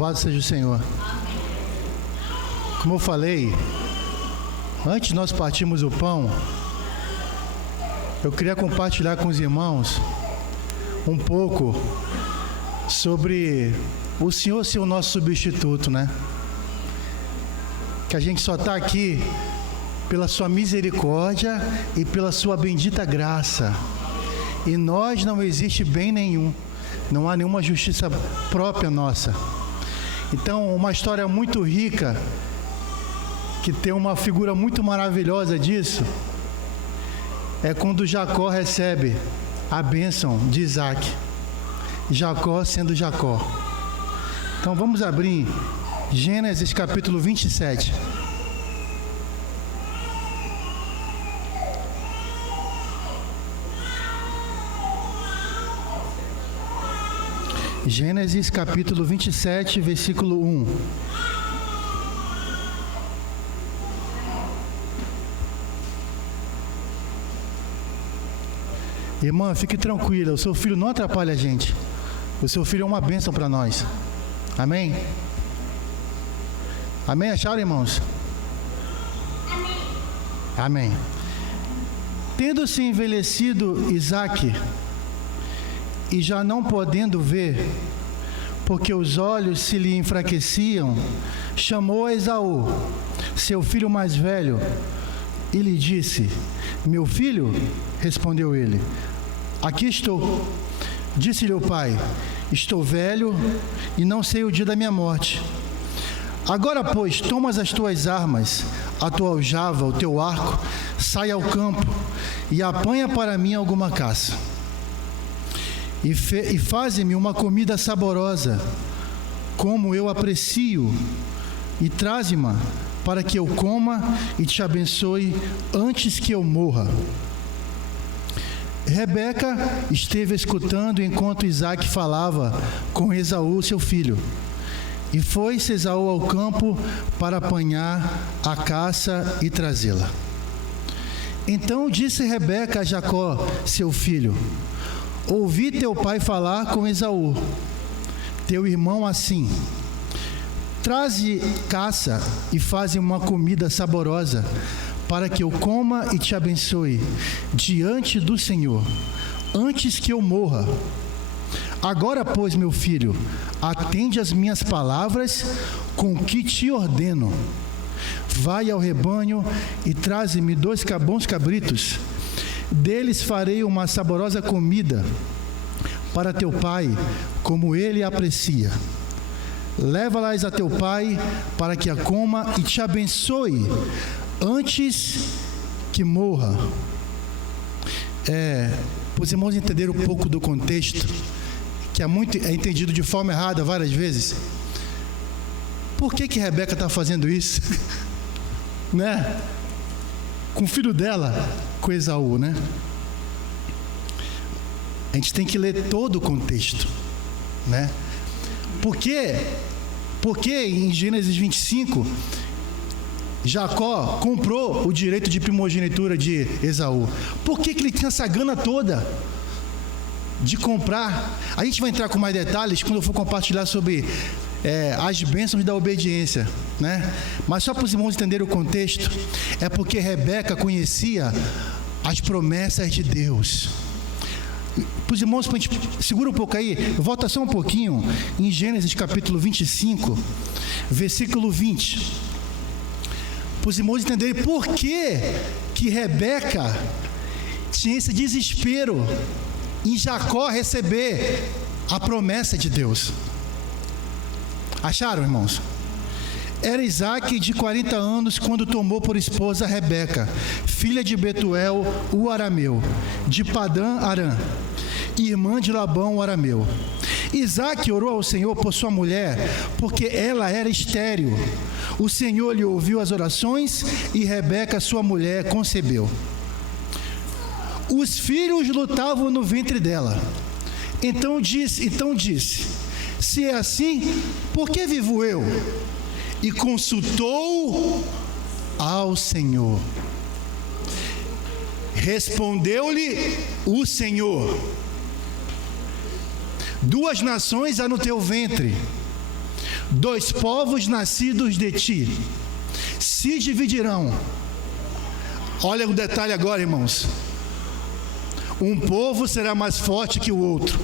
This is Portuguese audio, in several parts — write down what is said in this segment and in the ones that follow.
Louvado seja o Senhor. Como eu falei, antes de nós partirmos o pão, eu queria compartilhar com os irmãos um pouco sobre o Senhor ser o nosso substituto, né? Que a gente só está aqui pela sua misericórdia e pela sua bendita graça. E nós não existe bem nenhum, não há nenhuma justiça própria nossa. Então, uma história muito rica, que tem uma figura muito maravilhosa disso, é quando Jacó recebe a bênção de Isaac. Jacó sendo Jacó. Então vamos abrir Gênesis capítulo 27. Gênesis capítulo 27, versículo 1. Irmã, fique tranquila, o seu filho não atrapalha a gente. O seu filho é uma bênção para nós. Amém? Amém? Acharam, irmãos? Amém. Amém. Tendo-se envelhecido Isaque, e já não podendo ver, porque os olhos se lhe enfraqueciam, chamou a Esaú, seu filho mais velho, e lhe disse: meu filho? Respondeu ele: aqui estou. Disse-lhe o pai: estou velho e não sei o dia da minha morte. Agora, pois, tomas as tuas armas, a tua aljava, o teu arco, sai ao campo e apanha para mim alguma caça. E faze-me uma comida saborosa, como eu aprecio, e traze-ma para que eu coma e te abençoe antes que eu morra. Rebeca esteve escutando enquanto Isaque falava com Esaú, seu filho. E foi-se Esaú ao campo para apanhar a caça e trazê-la. Então disse Rebeca a Jacó, seu filho: ouvi teu pai falar com Esaú, teu irmão, assim: traze caça e faze uma comida saborosa, para que eu coma e te abençoe diante do Senhor, antes que eu morra. Agora, pois, meu filho, atende às minhas palavras com que te ordeno. Vai ao rebanho e traze-me 2 bons cabritos. Deles farei uma saborosa comida para teu pai, como ele aprecia. Leva-las a teu pai, para que a coma e te abençoe antes que morra. Para os irmãos entenderem um pouco do contexto, que é entendido de forma errada várias vezes. Por que Rebeca está fazendo isso? Né? Com o filho dela, com Esaú, né? A gente tem que ler todo o contexto, né? Porque em Gênesis 25, Jacó comprou o direito de primogenitura de Esaú. Por que ele tinha essa gana toda de comprar? A gente vai entrar com mais detalhes quando eu for compartilhar sobre as bênçãos da obediência, né? Mas só para os irmãos entenderem o contexto, é porque Rebeca conhecia as promessas de Deus. Para os irmãos, segura um pouco aí, volta só um pouquinho, em Gênesis capítulo 25, versículo 20. Para os irmãos entenderem por que Rebeca tinha esse desespero em Jacó receber a promessa de Deus. Acharam, irmãos? Era Isaque de 40 anos quando tomou por esposa Rebeca, filha de Betuel, o arameu, de Padã Arã, irmã de Labão, o arameu. Isaque orou ao Senhor por sua mulher, porque ela era estéril. O Senhor lhe ouviu as orações e Rebeca, sua mulher, concebeu. Os filhos lutavam no ventre dela. Então disse: se é assim, por que vivo eu? E consultou ao Senhor. Respondeu-lhe o Senhor: 2 nações há no teu ventre, 2 povos nascidos de ti se dividirão. Olha o detalhe agora, irmãos. Um povo será mais forte que o outro,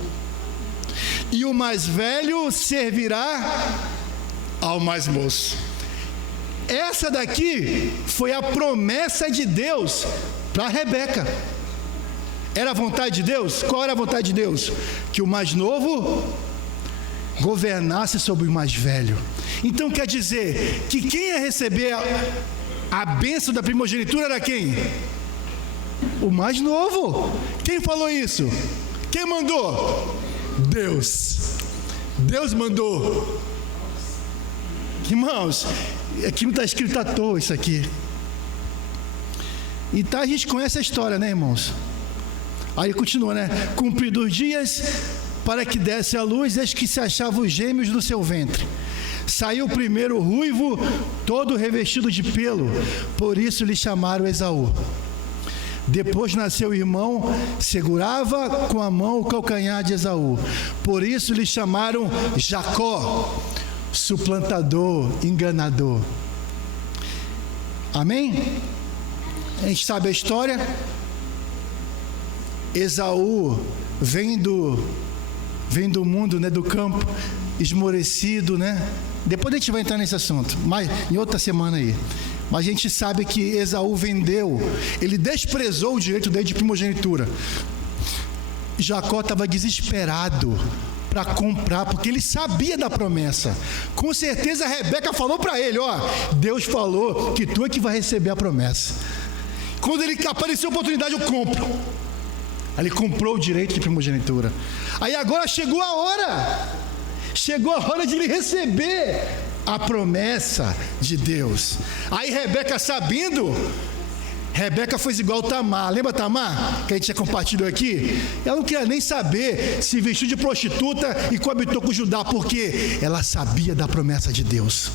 e o mais velho servirá ao mais moço. Essa daqui foi a promessa de Deus para Rebeca. Era a vontade de Deus? Qual era a vontade de Deus? Que o mais novo governasse sobre o mais velho. Então quer dizer que quem ia receber a bênção da primogenitura era quem? O mais novo. Quem falou isso? Quem mandou? Deus. Deus mandou. Irmãos, aqui não está escrito à toa isso aqui. Então a gente conhece a história, né, irmãos? Aí continua, né? Cumpridos os dias para que desse a luz, eis que se achavam os gêmeos no seu ventre. Saiu primeiro o ruivo, todo revestido de pelo, por isso lhe chamaram Esaú. Depois nasceu o irmão, segurava com a mão o calcanhar de Esaú, por isso lhe chamaram Jacó, suplantador, enganador. Amém? A gente sabe a história. Esaú vem do mundo, né, do campo, esmorecido, né? Depois a gente vai entrar nesse assunto, mas em outra semana aí. Mas a gente sabe que Esaú vendeu, ele desprezou o direito dele de primogenitura. Jacó estava desesperado para comprar, porque ele sabia da promessa. Com certeza a Rebeca falou para ele, ó, Deus falou que tu é que vai receber a promessa. Quando ele apareceu a oportunidade, eu compro. Aí ele comprou o direito de primogenitura. Aí agora chegou a hora de ele receber a promessa de Deus. Aí Rebeca, sabendo, Rebeca fez igual Tamar. Lembra Tamar, que a gente já compartilhou aqui? Ela não queria nem saber, se vestiu de prostituta e coabitou com Judá, porque ela sabia da promessa de Deus.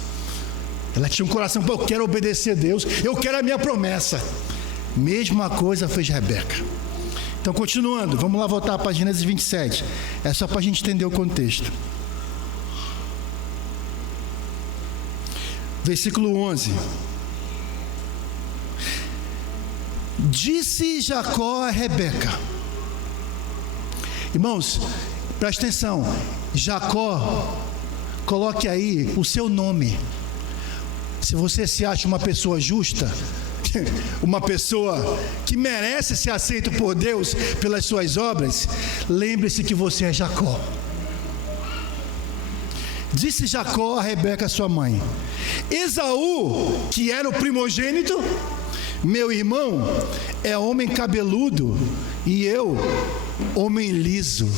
Ela tinha um coração, eu quero obedecer a Deus, eu quero a minha promessa. Mesma coisa fez Rebeca. Então, continuando, vamos lá voltar para Gênesis 27. É só para a gente entender o contexto. Versículo 11. Disse Jacó a Rebeca. Irmãos, presta atenção. Jacó, coloque aí o seu nome. Se você se acha uma pessoa justa, uma pessoa que merece ser aceito por Deus pelas suas obras, lembre-se que você é Jacó. Disse Jacó a Rebeca, sua mãe: Esaú, que era o primogênito, meu irmão, é homem cabeludo e eu, homem liso.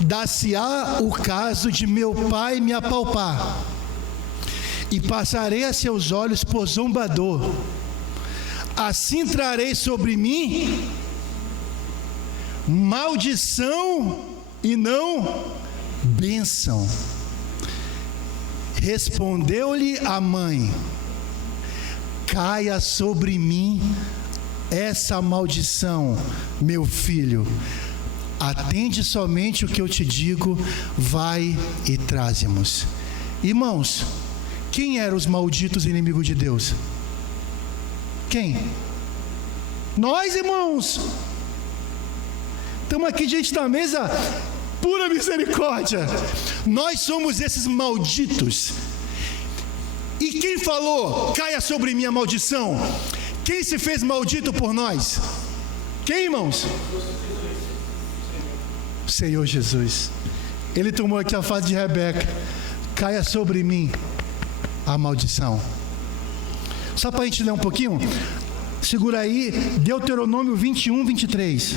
Dá-se-á o caso de meu pai me apalpar, e passarei a seus olhos por zombador. Assim trarei sobre mim maldição e não bênção. Respondeu-lhe a mãe: caia sobre mim essa maldição, meu filho. Atende somente o que eu te digo, vai e traze-mos. Irmãos, quem eram os malditos inimigos de Deus? Quem? Nós, irmãos. Estamos aqui diante da mesa, pura misericórdia. Nós somos esses malditos. E quem falou, caia sobre mim a maldição? Quem se fez maldito por nós? Quem, irmãos? O Senhor Jesus. Ele tomou aqui a face de Rebeca: caia sobre mim a maldição. Só para a gente ler um pouquinho, segura aí, Deuteronômio 21, 23.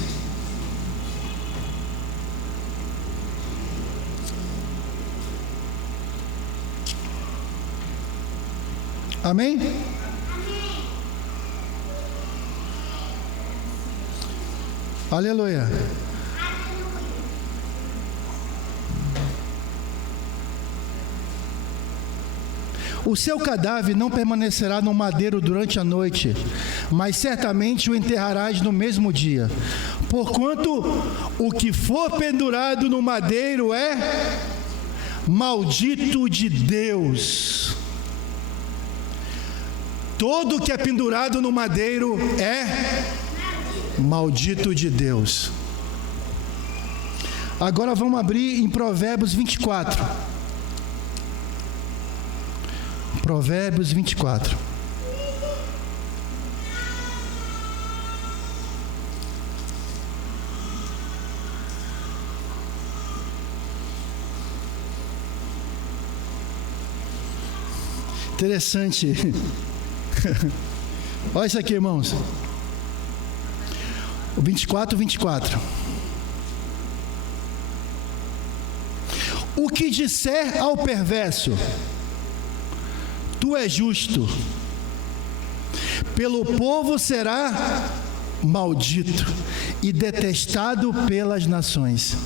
Amém? Aleluia. O seu cadáver não permanecerá no madeiro durante a noite, mas certamente o enterrarás no mesmo dia. Porquanto o que for pendurado no madeiro é maldito de Deus. Todo que é pendurado no madeiro é maldito de Deus. Agora vamos abrir em Provérbios 24. Provérbios 24. Interessante. Olha isso aqui, irmãos. O 24. O que disser ao perverso: tu és justo, pelo povo será maldito e detestado pelas nações.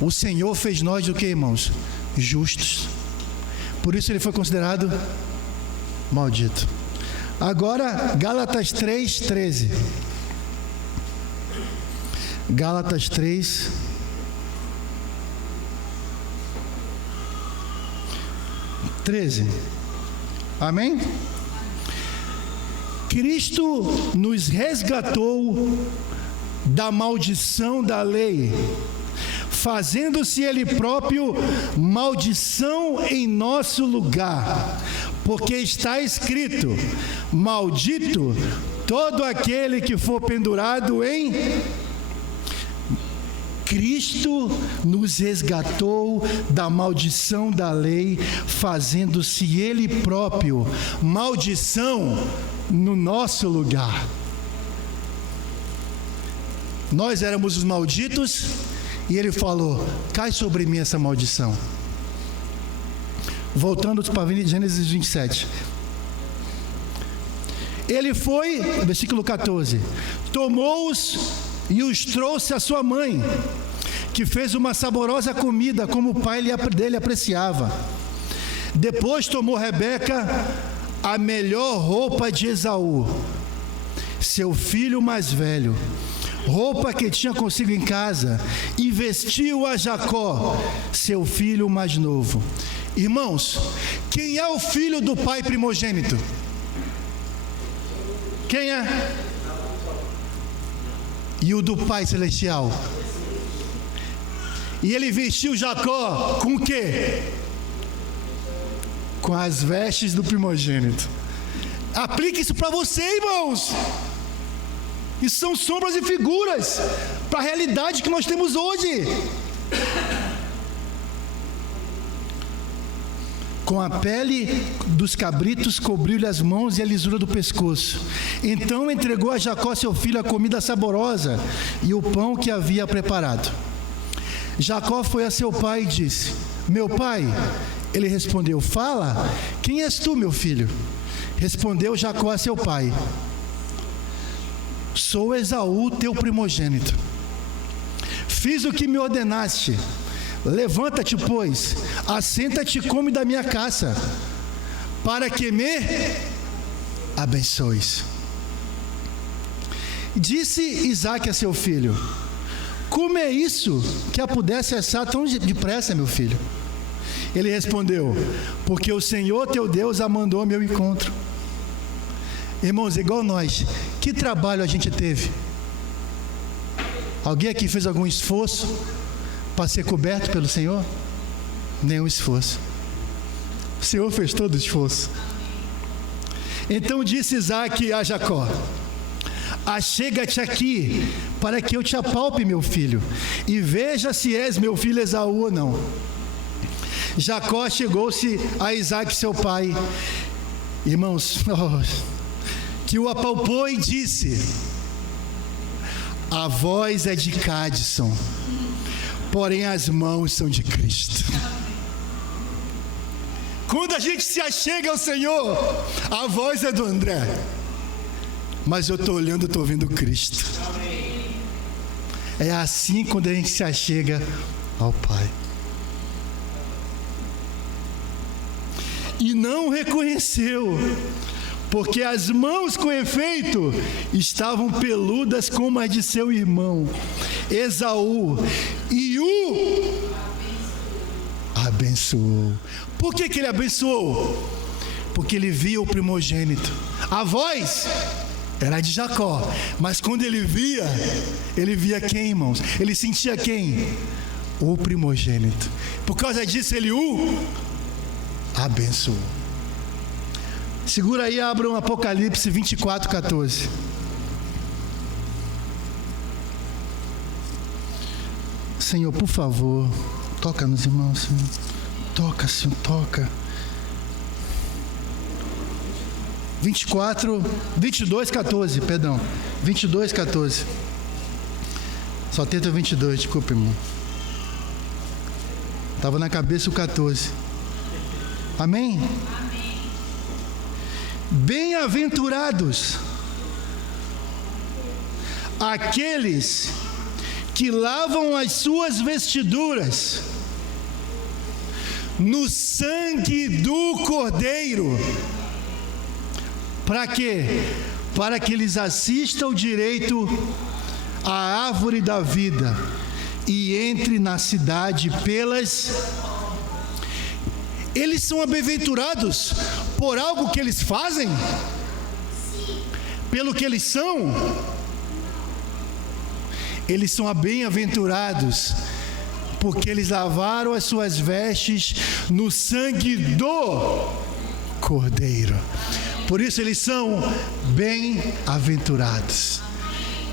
O Senhor fez nós o que, irmãos? Justos. Por isso ele foi considerado maldito. Agora, Gálatas 3:13. Gálatas 3:13. Amém? Cristo nos resgatou da maldição da lei, fazendo-se Ele próprio maldição em nosso lugar, porque está escrito: maldito todo aquele que for pendurado em... Cristo nos resgatou da maldição da lei, fazendo-se Ele próprio maldição no nosso lugar. Nós éramos os malditos e Ele falou: cai sobre mim essa maldição. Voltando para Gênesis 27. Ele foi, versículo 14, tomou-os e os trouxe à sua mãe, que fez uma saborosa comida, como o pai dele apreciava. Depois tomou Rebeca a melhor roupa de Esaú, seu filho mais velho, roupa que tinha consigo em casa, e vestiu a Jacó, seu filho mais novo. Irmãos, quem é o filho do pai primogênito? Quem é? E o do Pai Celestial? E ele vestiu Jacó com o quê? Com as vestes do primogênito. Aplique isso para você, irmãos. Isso são sombras e figuras para a realidade que nós temos hoje. Com a pele dos cabritos cobriu-lhe as mãos e a lisura do pescoço. Então entregou a Jacó seu filho a comida saborosa e o pão que havia preparado. Jacó foi a seu pai e disse: meu pai. Ele respondeu: fala, quem és tu, meu filho? Respondeu Jacó a seu pai: sou Esaú, teu primogênito. Fiz o que me ordenaste. Levanta-te, pois, assenta-te e come da minha caça, para que me abençoes. Disse Isaque a seu filho: como é isso que a pudesse assar tão depressa, meu filho? Ele respondeu: porque o Senhor teu Deus a mandou ao meu encontro. Irmãos, igual nós, que trabalho a gente teve? Alguém aqui fez algum esforço para ser coberto pelo Senhor? Nenhum esforço. O Senhor fez todo o esforço. Então disse Isaque a Jacó: achega-te aqui, para que eu te apalpe, meu filho, e veja se és meu filho Esaú ou não. Jacó chegou-se a Isaque seu pai, irmãos, que o apalpou e disse: a voz é de Cadson, porém as mãos são de Cristo. Quando a gente se achega ao Senhor, a voz é do André, mas eu estou olhando, estou vendo Cristo. É assim quando a gente se achega ao Pai. E não reconheceu, porque as mãos, com efeito, estavam peludas como as de seu irmão Esaú, e o abençoou. Por que ele abençoou? Porque ele via o primogênito. A voz era de Jacó, mas quando ele via quem, irmãos? Ele sentia quem? O primogênito. Por causa disso ele o abençoou. Segura aí, abra um Apocalipse 24:14. Senhor, por favor, toca nos irmãos, Senhor. Toca, Senhor, toca. 22:14, perdão. 22:14. Só tenta o 22, desculpa, irmão. Estava na cabeça o 14. Amém? Amém. Bem-aventurados aqueles que lavam as suas vestiduras no sangue do Cordeiro. Para quê? Para que eles assistam direito à árvore da vida e entre na cidade pelas... Eles são bem-aventurados por algo que eles fazem? Pelo que eles são? Eles são bem-aventurados porque eles lavaram as suas vestes no sangue do Cordeiro. Por isso eles são bem-aventurados.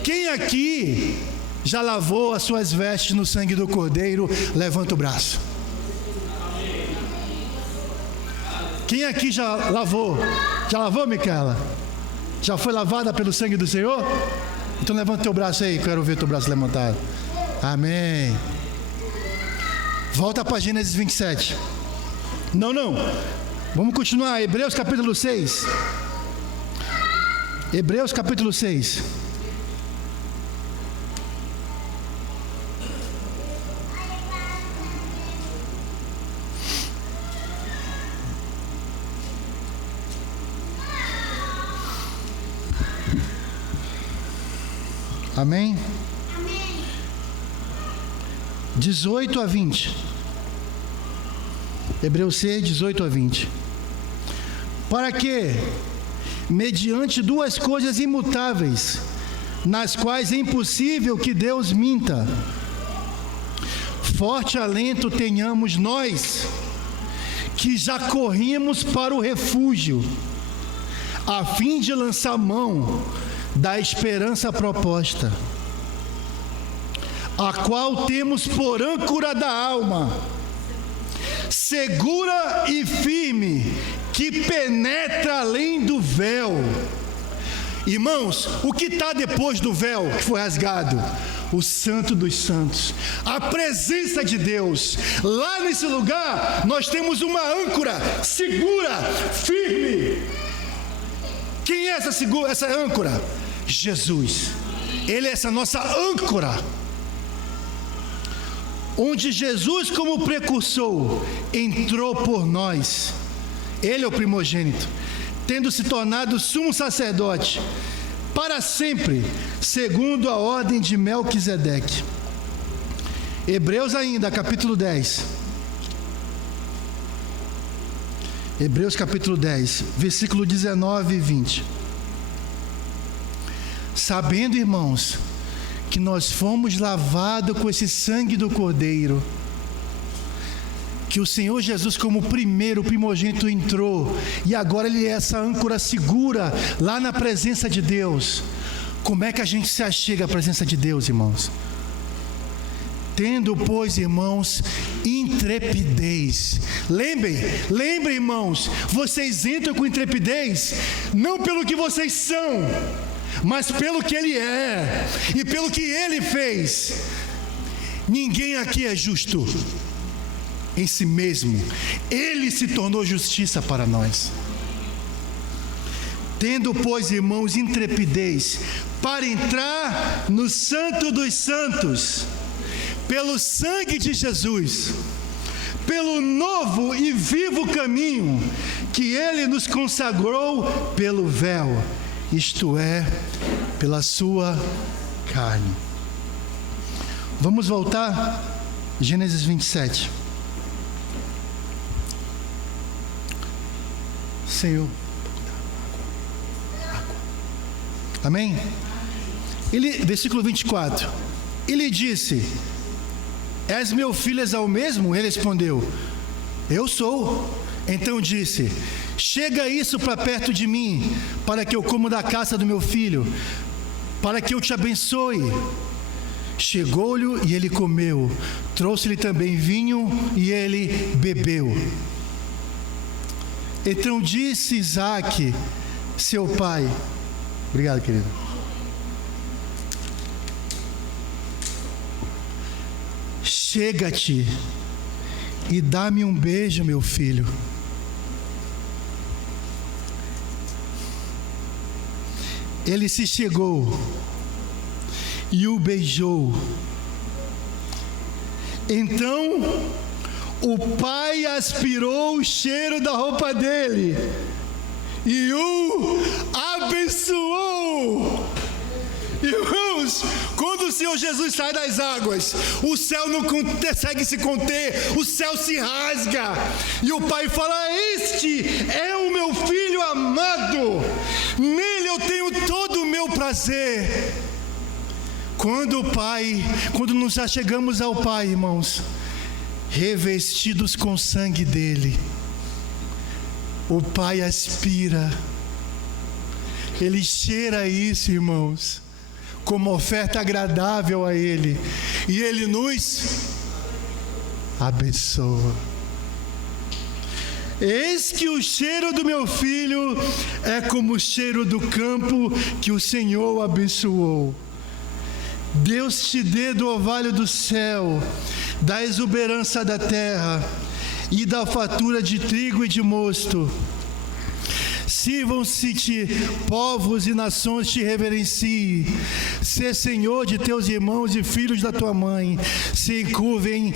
Quem aqui já lavou as suas vestes no sangue do Cordeiro? Levanta o braço. Quem aqui já lavou? Já lavou, Micaela? Já foi lavada pelo sangue do Senhor? Então levanta teu braço aí, quero ver teu braço levantado. Amém. Volta para Gênesis 27. Não. Vamos continuar. Hebreus capítulo 6. Hebreus capítulo 6. Amém? Amém. 18 a 20. Hebreus 6, 18 a 20. Para que, mediante duas coisas imutáveis, nas quais é impossível que Deus minta, forte alento tenhamos nós, que já corrimos para o refúgio, a fim de lançar mão da esperança proposta, a qual temos por âncora da alma, segura e firme, que penetra além do véu. Irmãos, o que está depois do véu que foi rasgado? O Santo dos Santos, a presença de Deus. Lá nesse lugar nós temos uma âncora segura, firme. Quem é essa âncora? Jesus. Ele é essa nossa âncora, onde Jesus, como precursor, entrou por nós. Ele é o primogênito, tendo se tornado sumo sacerdote para sempre, segundo a ordem de Melquisedeque. Hebreus ainda, capítulo 10. Hebreus capítulo 10, versículo 19 e 20. Sabendo, irmãos, que nós fomos lavados com esse sangue do Cordeiro, que o Senhor Jesus, como primeiro primogênito, entrou, e agora Ele é essa âncora segura lá na presença de Deus. Como é que a gente se achega à presença de Deus, irmãos? Tendo, pois, irmãos, intrepidez. Lembrem, irmãos, vocês entram com intrepidez, não pelo que vocês são, mas pelo que Ele é e pelo que Ele fez. Ninguém aqui é justo em si mesmo. Ele se tornou justiça para nós. Tendo, pois, irmãos, intrepidez para entrar no Santo dos Santos, pelo sangue de Jesus, pelo novo e vivo caminho que Ele nos consagrou pelo véu, isto é, pela sua carne. Vamos voltar, Gênesis 27. Senhor. Amém? Versículo 24. Ele disse: és meu filho Esaú mesmo? Ele respondeu: eu sou. Então disse: chega isso para perto de mim, para que eu coma da caça do meu filho, para que eu te abençoe. Chegou-lhe e ele comeu. Trouxe-lhe também vinho e ele bebeu. Então disse Isaque, seu pai: obrigado, querido. Chega-te e dá-me um beijo, meu filho. Ele se chegou e o beijou. Então o pai aspirou o cheiro da roupa dele e o abençoou. Irmãos, quando o Senhor Jesus sai das águas, o céu não consegue se conter, o céu se rasga, e o pai fala: este é o meu filho amado, nele eu tenho todo o meu prazer. Quando nos achegamos ao Pai, irmãos, revestidos com o sangue dele, o Pai aspira, ele cheira isso, irmãos, como oferta agradável a ele, e ele nos abençoa. Eis que o cheiro do meu filho é como o cheiro do campo que o Senhor abençoou. Deus te dê do orvalho do céu, da exuberância da terra e da fartura de trigo e de mosto. Sirvam-se-te povos e nações, te reverenciem. Sê Senhor de teus irmãos e filhos da tua mãe, se encurvem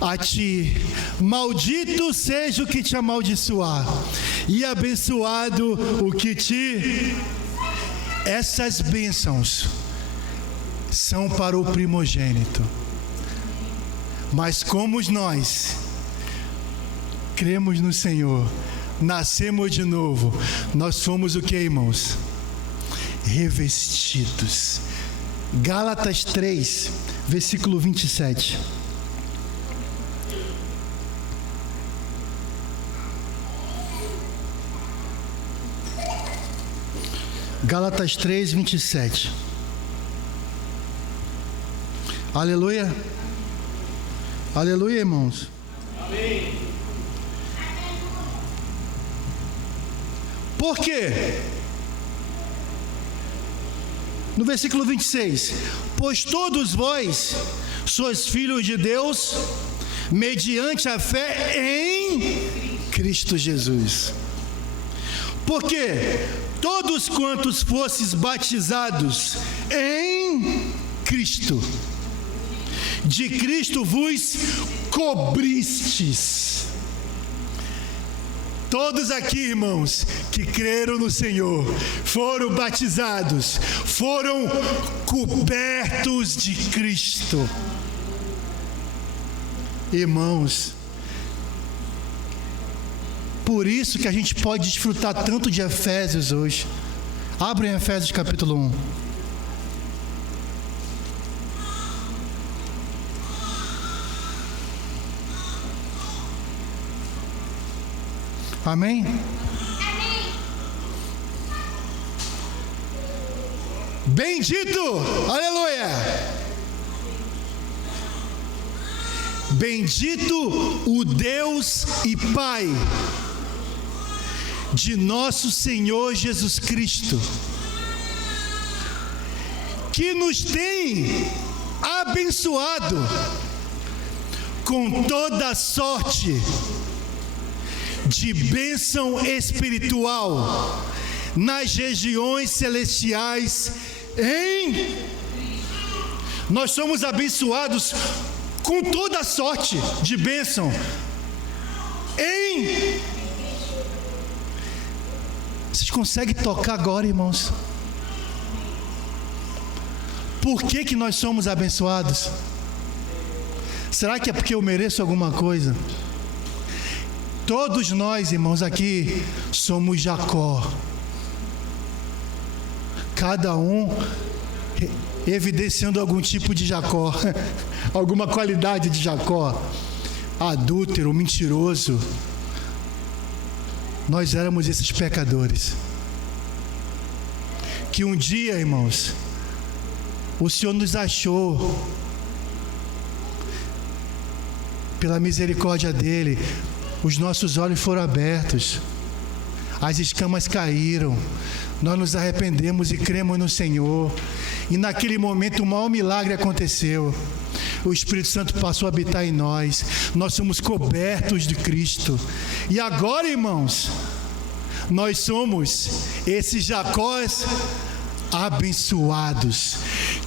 a ti. Maldito seja o que te amaldiçoar, e abençoado o que te... Essas bênçãos são para o primogênito. Mas como nós cremos no Senhor, nascemos de novo, nós somos o que, irmãos? Revestidos. Gálatas 3, versículo 27. Gálatas 3, 27. Aleluia. Aleluia, irmãos. Amém. Por quê? No versículo 26. Pois todos vós sois filhos de Deus, mediante a fé em Cristo Jesus. Porque todos quantos fostes batizados em Cristo, de Cristo vos cobristes. Todos aqui, irmãos, que creram no Senhor, foram batizados, foram cobertos de Cristo. Irmãos, por isso que a gente pode desfrutar tanto de Efésios hoje. Abrem Efésios capítulo 1. Amém? Amém. Bendito, aleluia. Bendito o Deus e Pai de nosso Senhor Jesus Cristo, que nos tem abençoado com toda sorte de bênção espiritual nas regiões celestiais Nós somos abençoados com toda sorte de bênção Vocês conseguem tocar agora, irmãos? Por que nós somos abençoados? Será que é porque eu mereço alguma coisa? Todos nós, irmãos, aqui somos Jacó. Cada um evidenciando algum tipo de Jacó, alguma qualidade de Jacó. Adúltero, mentiroso. Nós éramos esses pecadores. Que um dia, irmãos, o Senhor nos achou. Pela misericórdia dEle, os nossos olhos foram abertos. As escamas caíram. Nós nos arrependemos e cremos no Senhor. E naquele momento, o maior milagre aconteceu. O Espírito Santo passou a habitar em nós. Nós somos cobertos de Cristo. E agora, irmãos, nós somos esses Jacós abençoados,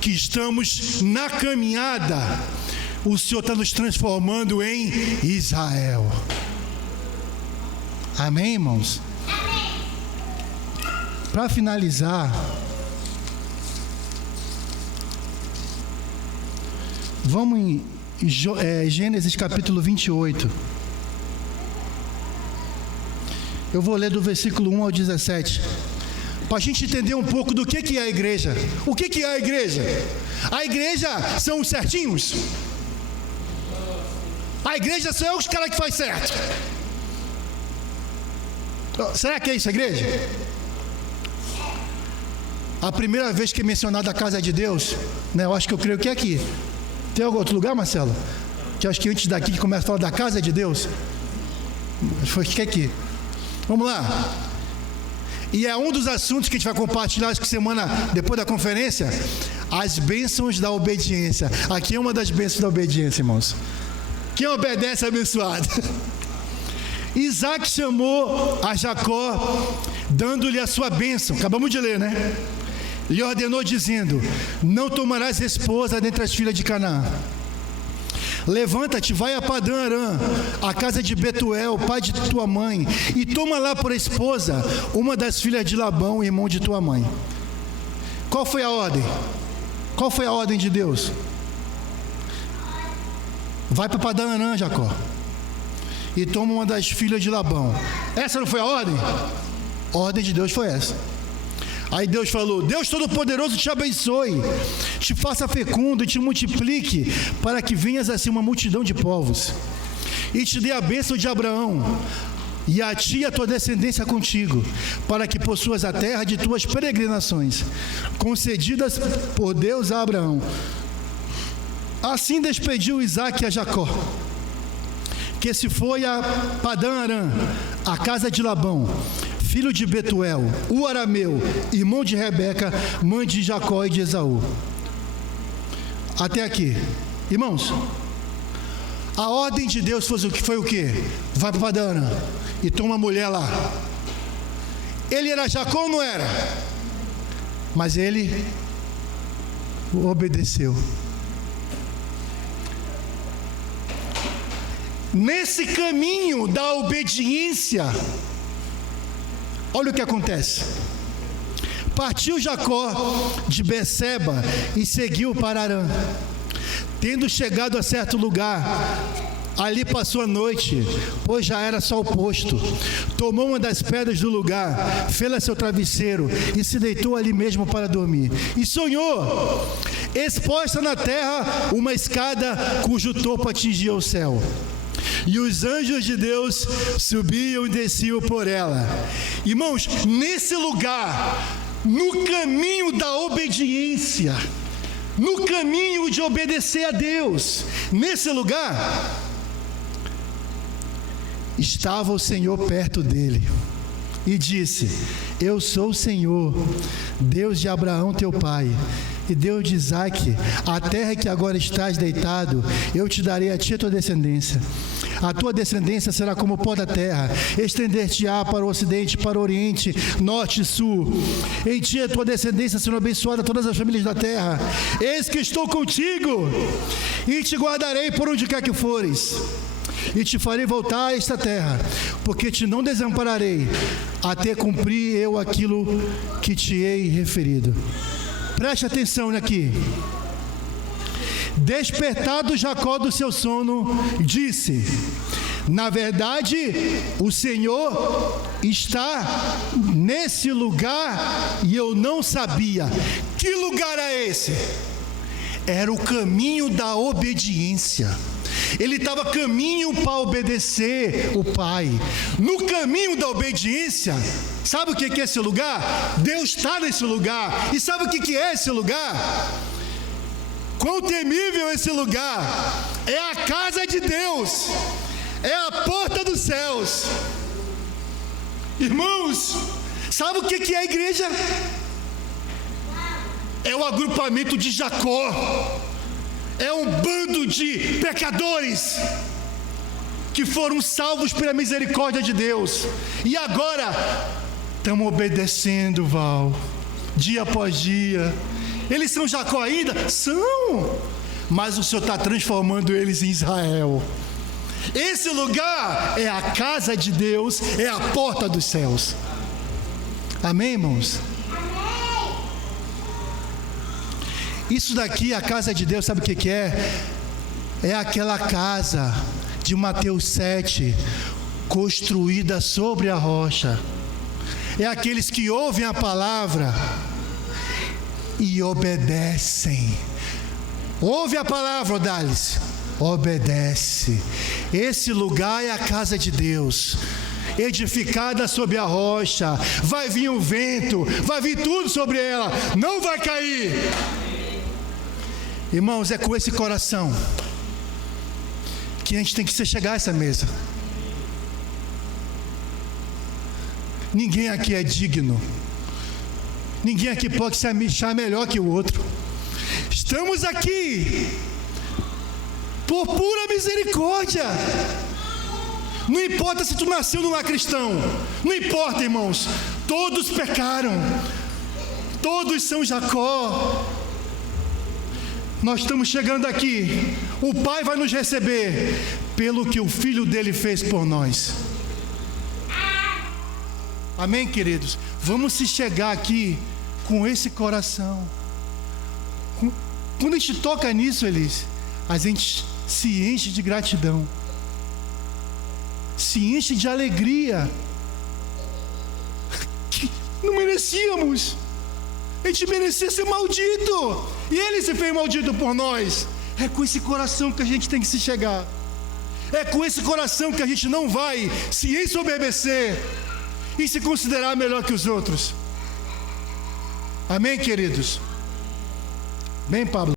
que estamos na caminhada. O Senhor está nos transformando em Israel. Amém, irmãos? Para finalizar, vamos em Gênesis capítulo 28. Eu vou ler do versículo 1 ao 17, para a gente entender um pouco do que é a igreja. O que é a igreja? A igreja são os certinhos. A igreja são os caras que faz certo. Será que é isso a igreja? A primeira vez que é mencionada a casa de Deus, né, eu creio que é aqui. Tem algum outro lugar, Marcelo? Que eu acho que antes daqui que começa a falar da casa de Deus. Foi que é aqui. Vamos lá. E é um dos assuntos que a gente vai compartilhar essa semana, depois da conferência, as bênçãos da obediência. Aqui é uma das bênçãos da obediência, irmãos. Quem obedece é abençoado. Isaac chamou a Jacó, dando-lhe a sua bênção. Acabamos de ler, né? Lhe ordenou dizendo: não tomarás esposa dentre as filhas de Canaã. Levanta-te, vai a Padã Arã, a casa de Betuel, pai de tua mãe, e toma lá por esposa uma das filhas de Labão, irmão de tua mãe. Qual foi a ordem? Qual foi a ordem de Deus? Vai para Padã Arã, Jacó, e toma uma das filhas de Labão. Essa não foi a ordem? A ordem de Deus foi essa. Aí Deus falou: Deus Todo-Poderoso te abençoe, te faça fecundo e te multiplique, para que venhas assim uma multidão de povos, e te dê a bênção de Abraão, e a ti e a tua descendência contigo, para que possuas a terra de tuas peregrinações, concedidas por Deus a Abraão. Assim despediu Isaque a Jacó, que se foi a Padã Arã, a casa de Labão, filho de Betuel, o arameu, irmão de Rebeca, mãe de Jacó e de Esaú. Até aqui, irmãos, a ordem de Deus foi o quê? Vai para Padã Arã e toma uma mulher lá. Ele era Jacó ou não era? Mas ele obedeceu. Nesse caminho da obediência, olha o que acontece. Partiu Jacó de Beceba e seguiu para Arã. Tendo chegado a certo lugar, ali passou a noite, pois já era sol posto. Tomou uma das pedras do lugar, fê-la seu travesseiro e se deitou ali mesmo para dormir. E sonhou, exposta na terra, uma escada cujo topo atingia o céu. E os anjos de Deus subiam e desciam por ela. Irmãos, nesse lugar, no caminho da obediência, no caminho de obedecer a Deus, nesse lugar, estava o Senhor perto dele e disse: eu sou o Senhor, Deus de Abraão teu pai, e Deus de Isaque. A terra que agora estás deitado, eu te darei a ti e a tua descendência. A tua descendência será como o pó da terra, estender-te-á para o ocidente, para o oriente, norte e sul. Em ti a tua descendência serão abençoadas todas as famílias da terra. Eis que estou contigo, e te guardarei por onde quer que fores, e te farei voltar a esta terra, porque te não desampararei, até cumprir eu aquilo que te hei referido. Preste atenção aqui. Despertado Jacó do seu sono, disse: Na verdade, o Senhor está nesse lugar e eu não sabia. Que lugar é esse? Era o caminho da obediência. Ele estava caminho para obedecer o Pai. No caminho da obediência, sabe o que é esse lugar? Deus está nesse lugar. E sabe o que é esse lugar? Quão temível esse lugar! É a casa de Deus, é a porta dos céus. Irmãos, sabe o que é a igreja? É o agrupamento de Jacó. É um bando de pecadores que foram salvos pela misericórdia de Deus. E agora estamos obedecendo, Val, dia após dia. Eles são Jacó ainda? São. Mas o Senhor está transformando eles em Israel. Esse lugar é a casa de Deus, é a porta dos céus. Amém, irmãos? Isso daqui, a casa de Deus, sabe o que é? É aquela casa de Mateus 7, construída sobre a rocha. É aqueles que ouvem a palavra e obedecem. Ouve a palavra, Odalis, obedece. Esse lugar é a casa de Deus, edificada sobre a rocha. Vai vir o vento, vai vir tudo sobre ela, não vai cair. Irmãos, é com esse coração que a gente tem que chegar a essa mesa. Ninguém aqui é digno. Ninguém aqui pode se achar melhor que o outro. Estamos aqui por pura misericórdia. Não importa se tu nasceu num lar cristão. Não importa, irmãos. Todos pecaram. Todos são Jacó. Nós estamos chegando aqui. O Pai vai nos receber pelo que o Filho dele fez por nós. Amém, queridos? Vamos se chegar aqui com esse coração. Quando a gente toca nisso, Elis, a gente se enche de gratidão, se enche de alegria. Que não merecíamos. A gente merecia ser maldito, e Ele se fez maldito por nós. É com esse coração que a gente tem que se chegar. É com esse coração que a gente não vai se ensoberbecer e se considerar melhor que os outros. Amém, queridos? Bem, Pablo.